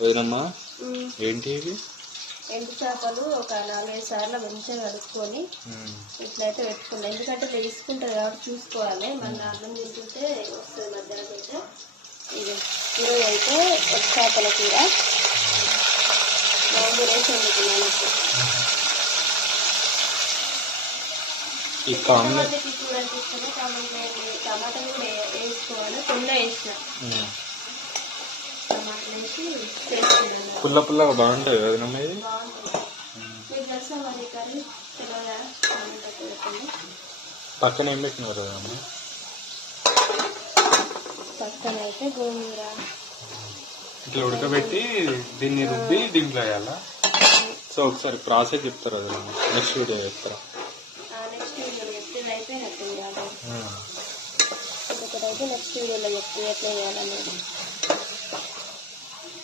వదినమ్మా ఏంటి ఇవి? ఎండు చేపలు ఒక నాలుగైదు సార్లు మంచిగా కడుక్కొని ఇట్లయితే పెట్టుకున్నాం. ఎందుకంటే వేసుకుంటారు కాబట్టి చూసుకోవాలి. మన అన్నం తింటుంటే వస్తుంది మధ్యాహ్నం అయితే ఇది ఈరోజు అయితే ఒక చేపల కూర. వేసి వండుకున్నాను టమాటాకి ఇష్టమే. టమాటా టమాటా కూడా వేసుకోవాలి. తొందర వేసిన. పుల్ల పుల్లగా బాగుంటుంది అయితే చెప్పండి పక్కన ఏం పెట్టినారు వదినమ్మ పక్కన అయితే గోంగూర. ఇట్లా ఉడకబెట్టి దీన్ని రుబ్బి దీంట్లో వేయాలా? సో ఒకసారి ప్రాసెస్ చెప్తారు వదినమ్మ నెక్స్ట్ వీడియో చెప్తారా? నెక్స్ట్ వీడియోలో చెప్తే నెక్స్ట్ వీడియోలో ఎట్లా చేయాలనేది.